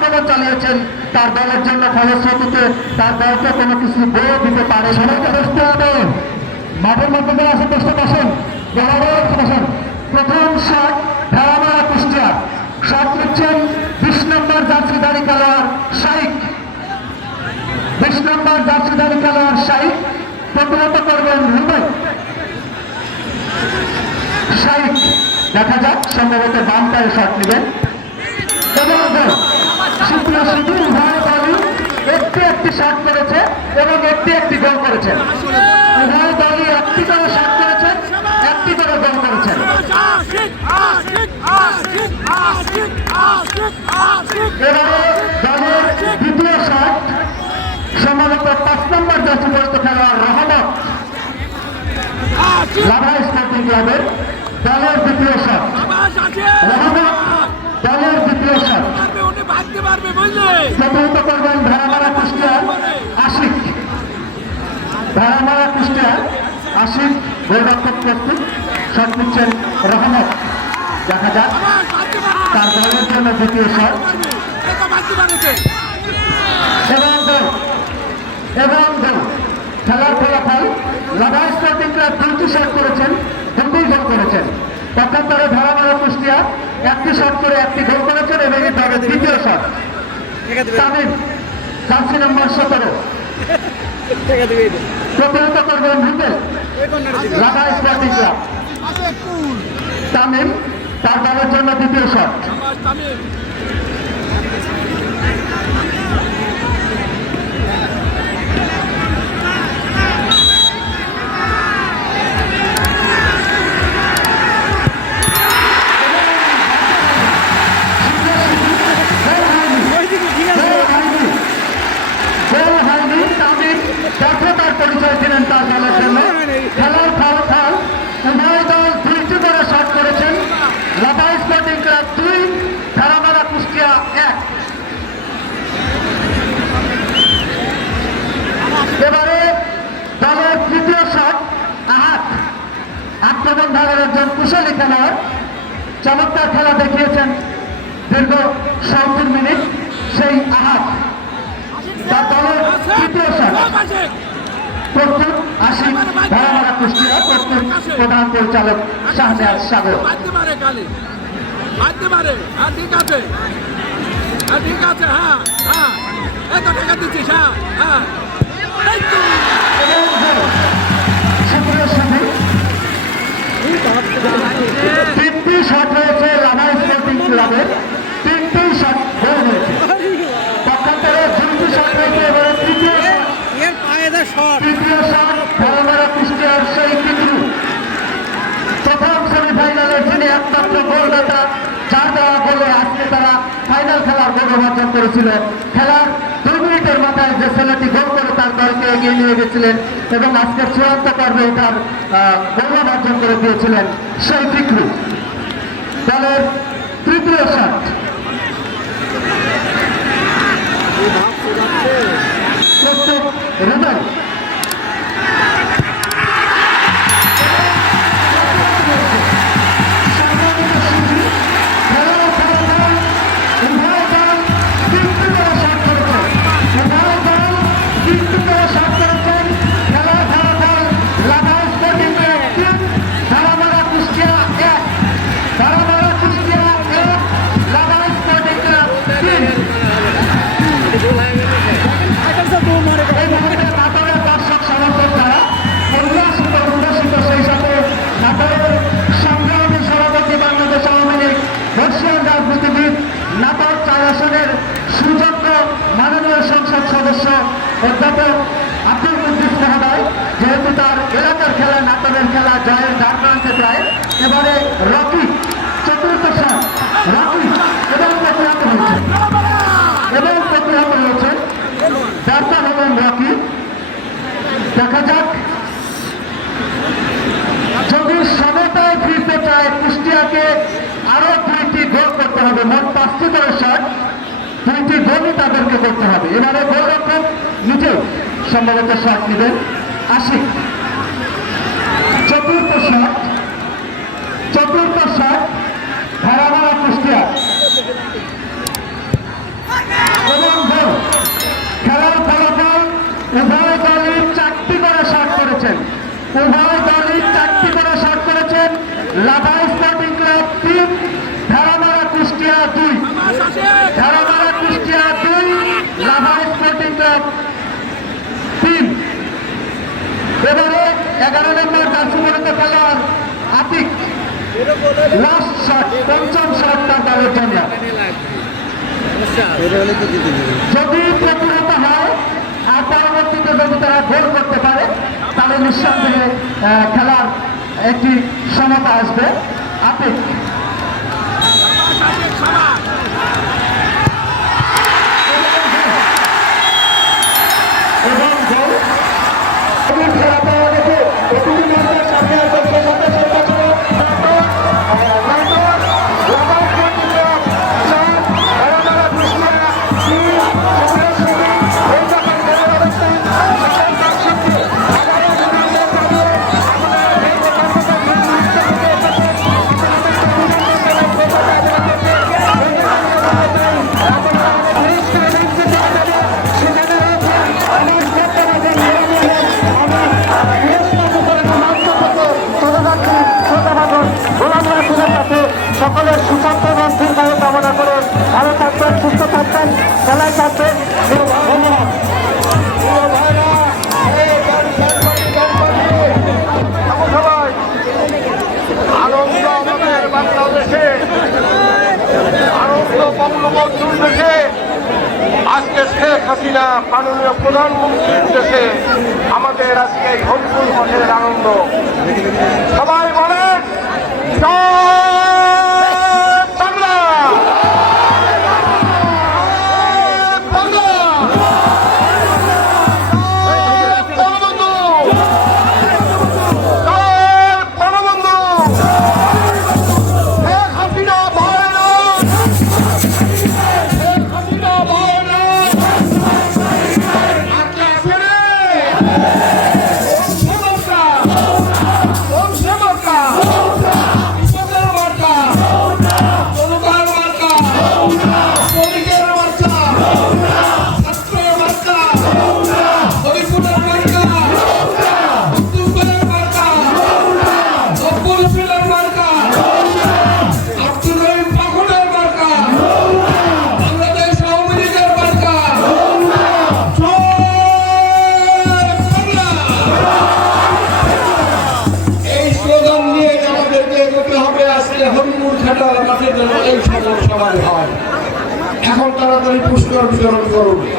আক্রমণ চালিয়েছেন, তার দলের জন্য ফলশ্রুতিতে তার দলকে কোনো কিছু বয়ে দিতে পারে সবাইকে বসতে হবে। মাঠের মধ্যে যারা আসেন বসতে বসেন। বসেন। প্রথম শট ভেড়ামারা কুষ্টিয়ার শট নিচ্ছেন বিশ নম্বর জার্সিদারি খেলোয়াড় শাইক বিশ নম্বর জার্সিদারি খেলোয়াড় শাইক প্রতিহত করবেন রুবেন শাইক দেখা যাক, সম্ভবত বাম পায়ে শট নেবেন। এবং একটি একটি শট করেছে এবং একটি একটি গোল করেছে উভয় দলই একটি করে শট করেছেন একটি করে গোল করেছেন দলের দ্বিতীয় শট সম্ভবত পাঁচ নম্বর দশ পরিচিত খেলোয়াড় রহমত লাভা স্পোর্টিং দলের দ্বিতীয় শট দলের দ্বিতীয় শট প্রতিহত করবেন ভেড়ামারা কুষ্টিয়ার আশিক। ভেড়ামারা কুষ্টিয়ার আশিক, গোলরক্ষক প্রস্তুত শট নিচ্ছেন রহমত। দেখা যাক, তার দলের জন্য দ্বিতীয় শট। এবং গোল এবং গোল। খেলার ফলাফল লাভা স্পোর্টিং দুটি শট করেছেন, দুটি গোল করেছেন। পক্ষান্তরে ধরামারা কুষ্টিয়া। একটি শট করে একটি গোল করেছেন এবং এটা দ্বিতীয় শট তামিম, জার্সি নম্বর সতেরো। প্রতিহত করবেন রুবেল রাধা স্পোর্টিং তামিম, তার দলের জন্য দ্বিতীয় শট আক্রমণ ভাগের একজন কুশলী খেলোয়াড় চমৎকার খেলা দেখিয়েছেন দীর্ঘ সত্তর মিনিট সেই আহাত। তার দলের তৃতীয় প্রস্তুত আশিক ধরামারা কুষ্টিয়া প্রস্তুত প্রধান পরিচালক শাহনেয়াজ সাগর। ঠিক আছে ঠিক আছে হ্যাঁ হ্যাঁ। এই তো টাকা দিচ্ছিস হ্যাঁ হ্যাঁ। তিনটি শট হয়েছে লাভা স্পোর্টিং ক্লাবের তিনটি শট হয়েছে তৃতীয় তৃতীয় শট ধরামারা কুষ্টিয়ার সেই কিন্তু প্রথম সেমিফাইনালে যিনি দেওয়া গোলে আজকে তারা ফাইনাল খেলার গোল অর্জন করেছিল, খেলার মিনিটের মাথায় যে ছেলেটি গোল করে তার দলকে এগিয়ে নিয়ে গেছিলেন এবং আজকের চূড়ান্ত পর্বে তার গৌরব অর্জন করে দিয়েছিলেন সেই ফিক্রু। দলের তৃতীয় শট। দেখা যাক। যদি সমতায় ফিরতে চায়, কুষ্টিয়াকে আরও দুইটি গোল করতে হবে। মোট পাঁচটি করে শট দুইটি গোলই তাদেরকে করতে হবে। এবারে গোলরক্ষক নিজেও সম্ভবত শট নেবেন। আশিক চতুর্থ শট চতুর্থ শট ধারাবাড়া কুষ্টিয়া এবং গোল খেলার ফলাফল উভয় দলই চারটি করে শট করেছেন উভয় দলই চারটি করে শট করেছেন লাভা স্পোর্টিং ক্লাব তিন, ধারামারা কুষ্টিয়া দুই। ধারামারা কুষ্টিয়া দুই লাভা স্পোর্টিং ক্লাব তিন। এবারে এগারো নম্বর জার্সি পরিণত খেলোয়াড় আতিক। লাস্ট শট পঞ্চম শট তার দলের জন্য। যদি প্রতিহত হয়, আর পরবর্তীতে যদি তারা গোল করতে পারে, তাহলে নিঃসন্দেহে খেলার একটি সমতা আসবে। আপিক থাকবেন ধন্যবাদ আনন্দ আমাদের বাংলাদেশে আনন্দ বঙ্গবন্ধুর দেশে আজকে শেখ হাসিনা মাননীয় প্রধানমন্ত্রীর দেশে আমাদের আজকে এই হরিপুর মাঠের আনন্দ। সবাই বলেন, জয়! এই সকল